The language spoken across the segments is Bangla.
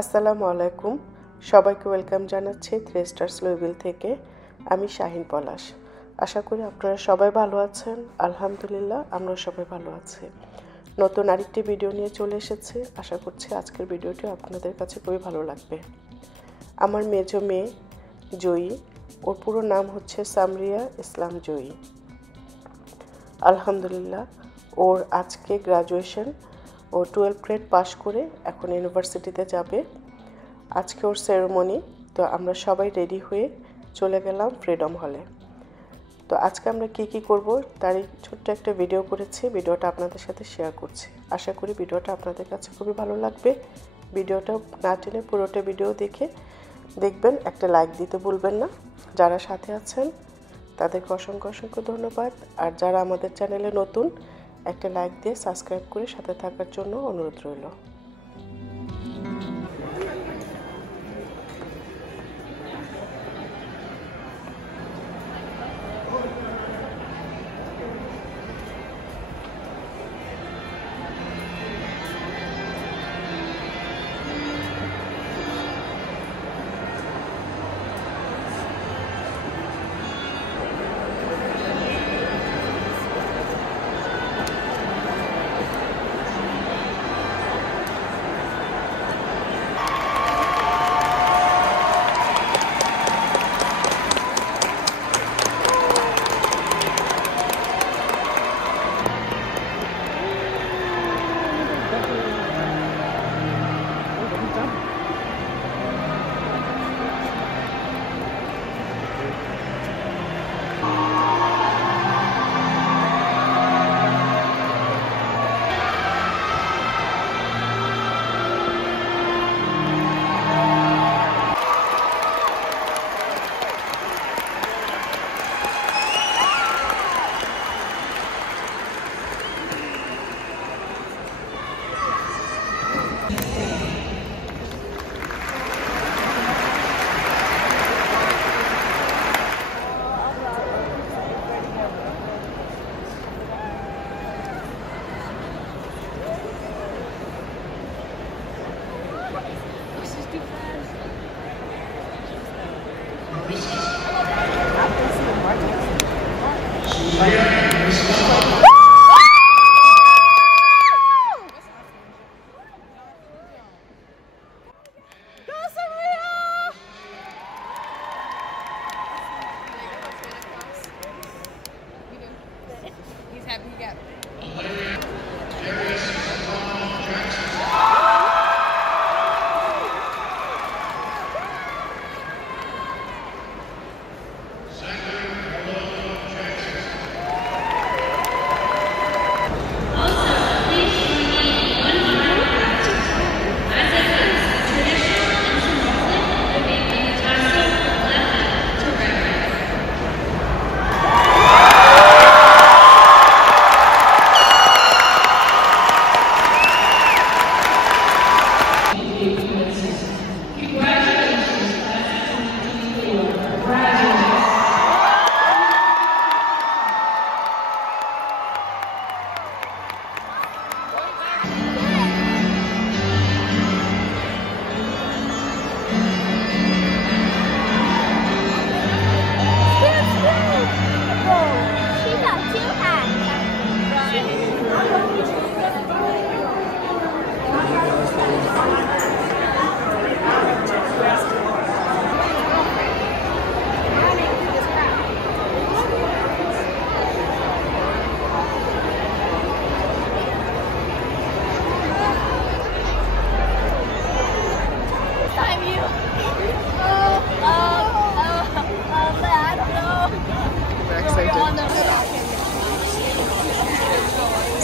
আসসালামু আলাইকুম, সবাইকে ওয়েলকাম জানাচ্ছি 3 স্টার্স লুইভিল থেকে। আমি শাহিন পলাশ। আশা করি আপনারা সবাই ভালো আছেন। আলহামদুলিল্লাহ, আমরা সবাই ভালো আছি। নতুন আরেকটি ভিডিও নিয়ে চলে এসেছি। আশা করছি আজকের ভিডিওটি আপনাদের কাছে খুবই ভালো লাগবে। আমার মেজো মেয়ে জয়ী, ওর পুরো নাম হচ্ছে সামরিয়া ইসলাম জয়ী। আলহামদুলিল্লাহ, ওর আজকে গ্রাজুয়েশন। ও 12 গ্রেড পাশ করে এখন ইউনিভার্সিটিতে যাবে। আজকে ওর সেরেমনি। তো আমরা সবাই রেডি হয়ে চলে গেলাম ফ্রিডম হলে। তো আজকে আমরা কি করব তারই ছোট্ট একটা ভিডিও করেছি। ভিডিওটা আপনাদের সাথে শেয়ার করছি। আশা করি ভিডিওটা আপনাদের কাছে খুবই ভালো লাগবে। ভিডিওটা না টেনে পুরোটা ভিডিও দেখবেন। একটা লাইক দিতে ভুলবেন না। যারা সাথে আছেন তাদেরকে অসংখ্য ধন্যবাদ। আর যারা আমাদের চ্যানেলে নতুন, একটা লাইক দিয়ে সাবস্ক্রাইব করে সাথে থাকার জন্য অনুরোধ রইল।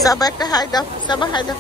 Sabah ka hayda, sabah hayda.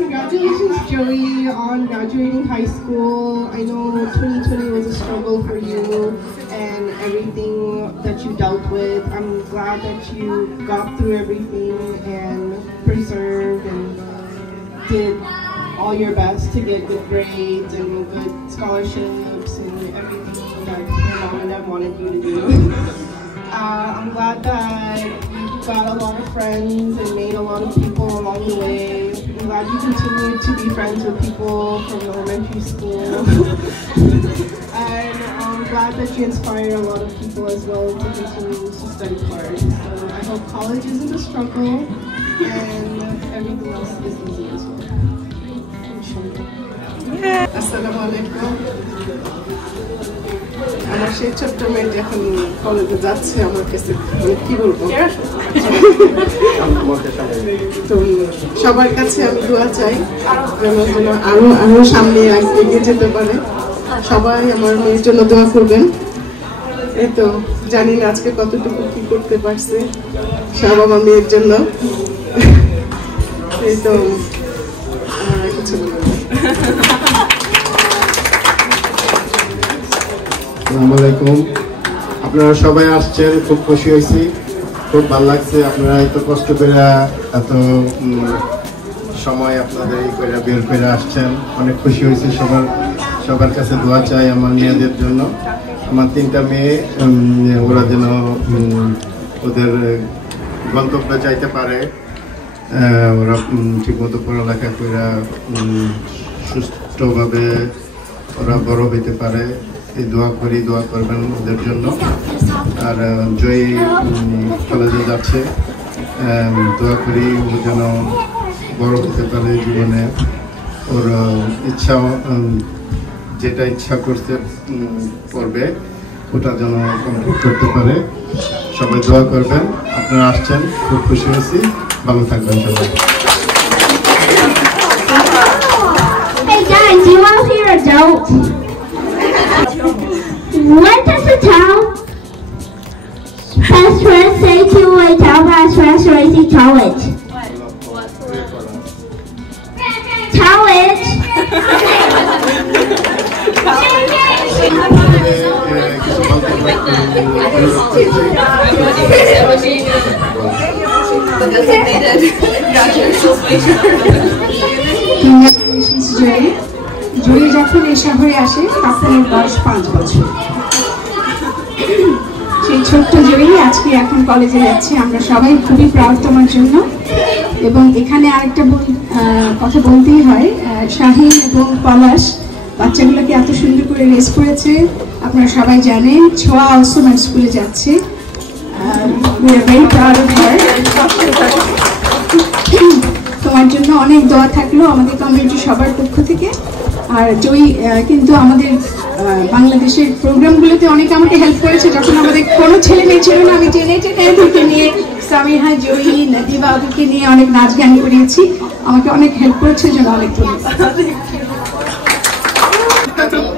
Congratulations, Joey, on graduating high school. I know 2020 was a struggle for you and everything that you dealt with. I'm glad that you got through everything and preserved and did all your best to get good grades and good scholarships and everything that your mom and dad wanted you to do. I'm glad that you got a lot of friends and made a lot of people along the way. I'm glad you continued to be friends with people from elementary school. And I'm glad that you inspire a lot of people as well to continue to study hard. So I hope college isn't a struggle and everything else is easy as well. Assalamualaikum. আমার সেই ছোট্ট মেয়েটি এখন কলেজে যাচ্ছে আমার কাছে কি বলবো তো সবার কাছে আমি দোয়া চাই যেন আরো সামনে এগিয়ে যেতে পারে সবাই আমার মেয়ের জন্য দোয়া করবেন এই তো জানি না আজকে কতটুকু কি করতে পারছে সব আমার মেয়ের জন্য এই তো আমার কিছু বলবো আসসালামু আলাইকুম আপনারা সবাই আসছেন খুব খুশি হয়েছি খুব ভালো লাগছে আপনারা এত কষ্ট করে এত সময় আপনাদের এই করে বের করে আসছেন অনেক খুশি হয়েছি সবার কাছে দোয়া চাই আমার মেয়েদের জন্য আমার 3টা মেয়ে ওরা যেন ওদের গন্তব্যে যাইতে পারে ওরা ঠিকমতো পড়ালেখা করে সুস্থভাবে ওরা বড় হইতে পারে এই দোয়া করবেন ওদের জন্য আর জয়ী কলেজে যাচ্ছে দোয়া করি ও যেন বড় হতে পারে জীবনে ওর ইচ্ছা যেটা ইচ্ছা করতে করবে ওটা যেন কমপ্লিট করতে পারে সবাই দোয়া করবেন আপনারা আসছেন খুব খুশি হয়েছি ভালো থাকবেন সবাই Hey guys, do you want to hear a joke? What does a cow best friend say to a cow best friend raising college? College. Congratulations, Joy. জয়ী যখন এই শহরে আসে তখন ওর বয়স 5 বছর সেই ছোট্ট জয়ী আজকে এখন কলেজে যাচ্ছে আমরা সবাই খুবই প্রাউড তোমার জন্য এবং এখানে আরেকটা কথা বলতেই হয় শাহিন এবং পলাশ বাচ্চাগুলোকে এত সুন্দর করে রেস করেছে আপনারা সবাই জানেন ছোঁয়া অলসো মাই স্কুলে যাচ্ছে we are very proud of her তোমার জন্য অনেক দোয়া থাকলো আমাদের কমিউনিটি সবার পক্ষ থেকে আর জয়ী কিন্তু আমাদের বাংলাদেশের প্রোগ্রামগুলোতে অনেকে আমাকে হেল্প করেছে যখন আমাদের কোনো ছেলে মেয়ে ছিল না। আমি টেনে এদেরকে নিয়ে সামিহা, জয়ী, নাদিবা ওদেরকে নিয়ে অনেক নাচ গান করিয়েছি। আমাকে অনেক হেল্প করেছে, জন্য অনেক ধন্যবাদ।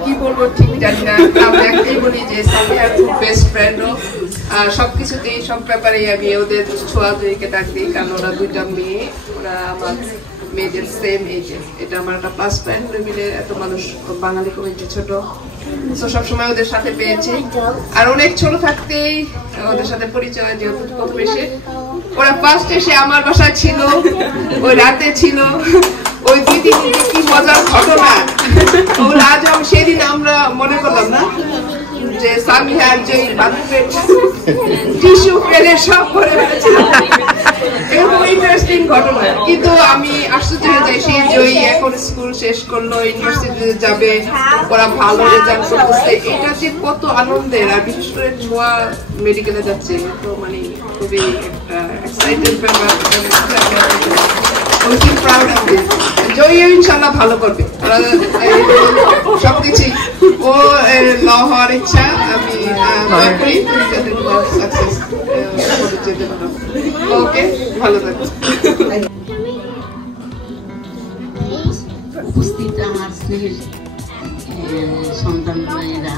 কি বলবো ঠিক জানি না, আমি একটাই বলি যে সামিহার খুব বেস্ট ফ্রেন্ডও, সবকিছুতেই সব ব্যাপারেই আমি ওদের ছোঁয়াজয়ীকে ডাক দিই, কারণ ওরা দুইটা মেয়ে, ওরা আমার মেয়েদের সেম এজে। এটা আমার একটা প্লাস পয়েন্ট। মিলে এত মানুষ, বাঙালি কমিটি ছোট, তো সবসময় ওদের সাথে পেয়েছি। আর অনেক ছোট থাকতেই ওদের সাথে পরিচয়, যেহেতু প্রথম এসে ওরা ফার্স্ট এসে আমার বাসায় ছিল, ওই রাতে ছিল, ওই 2-3 দিনে কি মজার ঘটনা। ওরা আজ সেদিন আমরা মনে করলাম না যে সামিহার যে বাথরুমের টিস্যু ফেলে সব করে ফেলেছিল, এরকম ইন্টারেস্টিং ঘটনা। কিন্তু আমি আশ্চর্য হয়ে যাই, সেই জয়ী এখন স্কুল শেষ করলো, ইউনিভার্সিটিতে যাবে, ওরা ভালো রেজাল্ট করতেছে, এটা যে কত আনন্দের। আর বিশেষ করে ছোঁয়া মেডিকেলে যাচ্ছে, তো মানে খুবই একটা এক্সাইটেড ব্যাপার। জয়ীও ইনশাল্লাহ ভালো করবে, সবকিছু ও ল হওয়ার ইচ্ছা। আমি সাকসেস যেতে পারো। ওকে, ভালো থাকবে। উপস্থিত আমার স্নেহের সন্তানেরা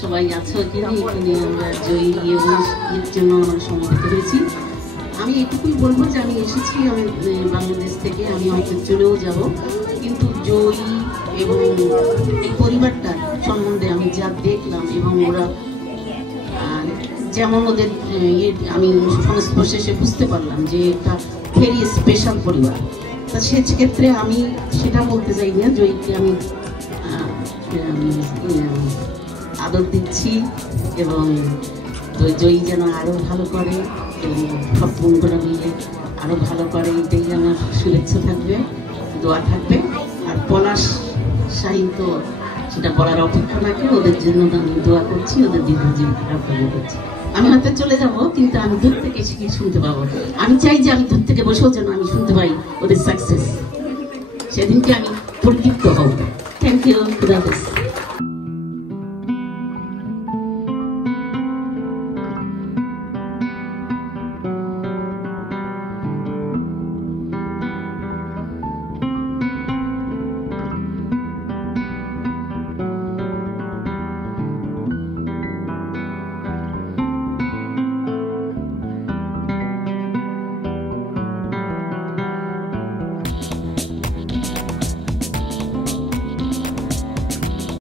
সবাই আছো কিনা, এখানে আমরা জয়ী এর জন্য আমরা সমবেত হয়েছি। আমি এটুকুই বলবো যে আমি এসেছি আমি বাংলাদেশ থেকে, আমি হয়তো চলেও যাব, কিন্তু জয়ী এবং এই পরিবারটার সম্বন্ধে আমি যা দেখলাম এবং ওরা যেমন ওদের আমি সংস্পর্শে এসে বুঝতে পারলাম যে একটা ভেরি স্পেশাল পরিবার। তা সেক্ষেত্রে আমি সেটা বলতে চাই না, জয়ীকে আমি আদর দিচ্ছি এবং জয়ী যেন আরও ভালো করে এবং সব বন্ধুরা মিলে আরও ভালো করে, এটাই আমার শুভেচ্ছা থাকবে, দোয়া থাকবে। আর পলাশ সাহিত্য সেটা বলার অপেক্ষা রাখে, ওদের জন্য আমি দোয়া করছি, ওদের দীর্ঘজীবী কামনা করছি। আমি হয়তো চলে যাব, কিন্তু আমি দূর থেকে শুনতে পাবো। আমি চাই যে আমি দূর থেকে বসেও যেন আমি শুনতে পাই ওদের সাকসেস, সেদিনকে আমি পরিতৃপ্ত হব। থ্যাংক ইউ, খুদা হাফেজ।